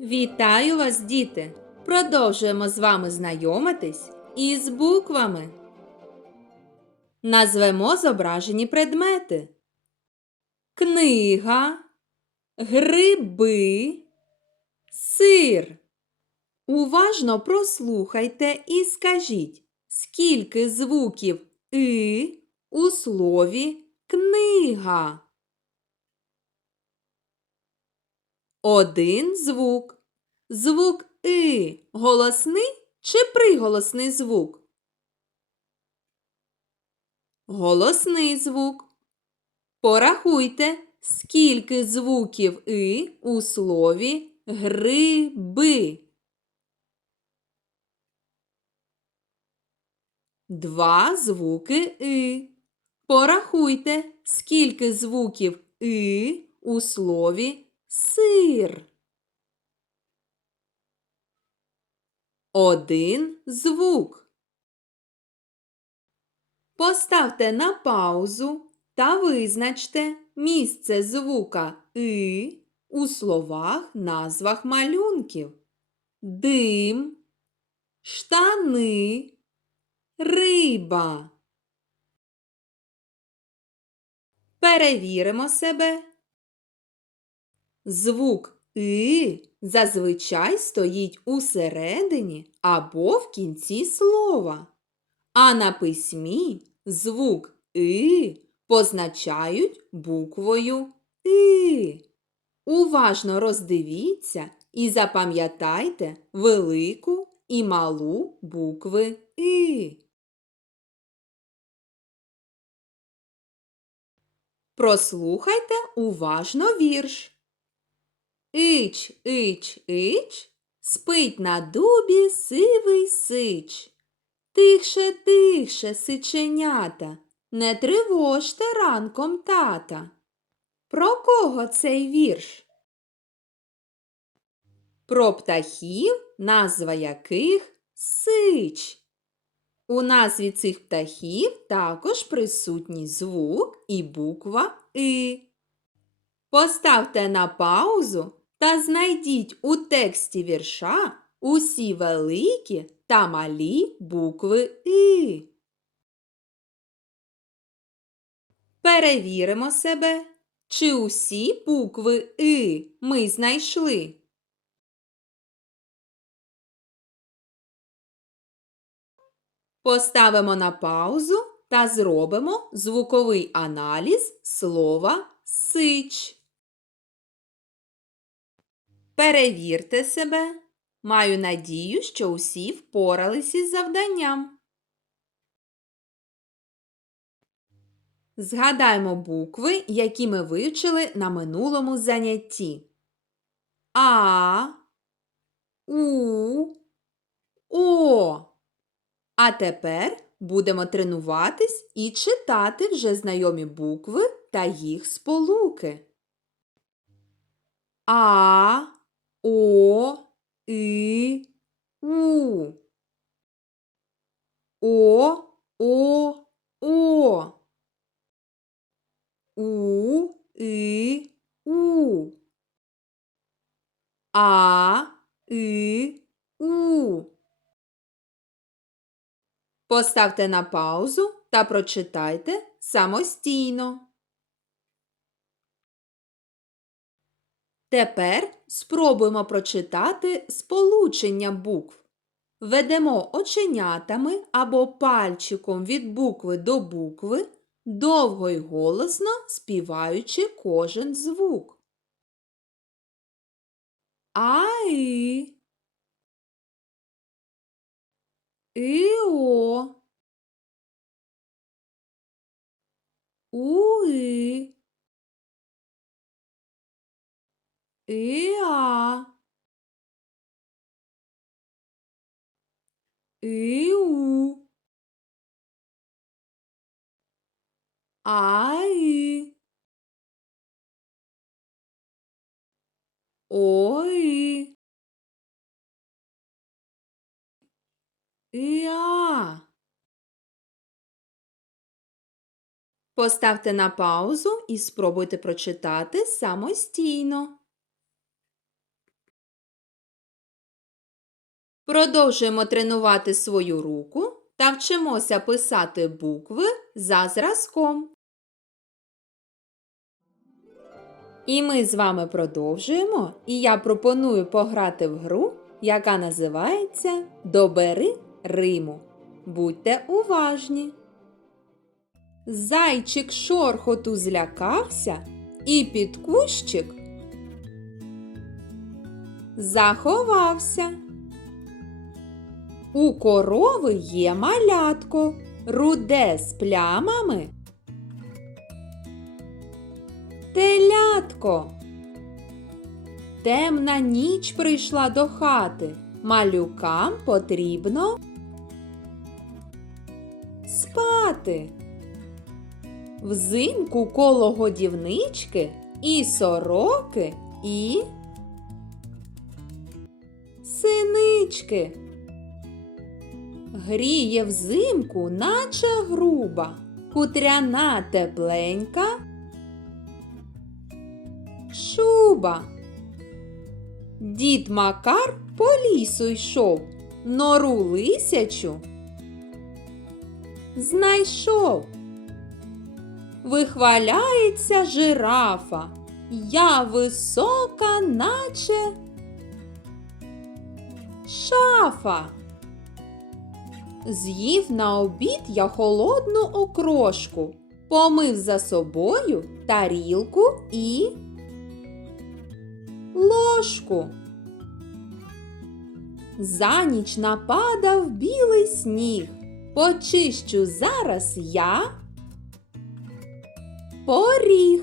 Вітаю вас, діти! Продовжуємо з вами знайомитись із буквами. Назвемо зображені предмети: книга, гриби, сир. Уважно прослухайте і скажіть, скільки звуків и у слові книга. Один звук. Звук И голосний чи приголосний звук? Голосний звук. Порахуйте, скільки звуків И у слові гриби. Два звуки И. Порахуйте, скільки звуків И у слові сир. Один звук. Поставте на паузу та визначте місце звука И у словах назвах малюнків. Дим, штани, риба. Перевіримо себе. Звук И зазвичай стоїть усередині або в кінці слова. А на письмі звук И позначають буквою И. Уважно роздивіться і запам'ятайте велику і малу букви И. Прослухайте уважно вірш. Ич, ич, ич, спить на дубі сивий сич. Тихше, тихше, сиченята, не тривожте ранком тата. Про кого цей вірш? Про птахів, назва яких сич. У назві цих птахів також присутній звук і буква И. Поставте на паузу та знайдіть у тексті вірша усі великі та малі букви И. Перевіримо себе, чи усі букви И ми знайшли. Поставимо на паузу та зробимо звуковий аналіз слова сич. Перевірте себе. Маю надію, що усі впорались із завданням. Згадаймо букви, які ми вивчили на минулому занятті. А, У, О. А тепер будемо тренуватись і читати вже знайомі букви та їх сполуки. А, О, И, У. О, О, О. У, И, У. А, И, У. Поставте на паузу та прочитайте самостійно. Тепер спробуємо прочитати сполучення букв. Ведемо оченятами або пальчиком від букви до букви, довго й голосно співаючи кожен звук. Аи. Іо. Уи. Іа. Іу. Аи. Ой. Іа. Поставте на паузу і спробуйте прочитати самостійно. Продовжуємо тренувати свою руку та вчимося писати букви за зразком. І ми з вами продовжуємо, і я пропоную пограти в гру, яка називається Добери Риму. Будьте уважні. Зайчик шорхоту злякався і під кущик заховався. У корови є малятко, руде з плямами. Телятко. Темна ніч прийшла до хати. Малюкам потрібно спати. Взимку коло годівнички і сороки, і синички. Гріє взимку, наче груба, хутряна тепленька. Шуба. Дід Макар по лісу йшов, нору лисячу. Знайшов. Вихваляється жирафа. Я висока, наче шафа. З'їв на обід я холодну окрошку, помив за собою тарілку і ложку. За ніч нападав білий сніг. Почищу зараз я поріг.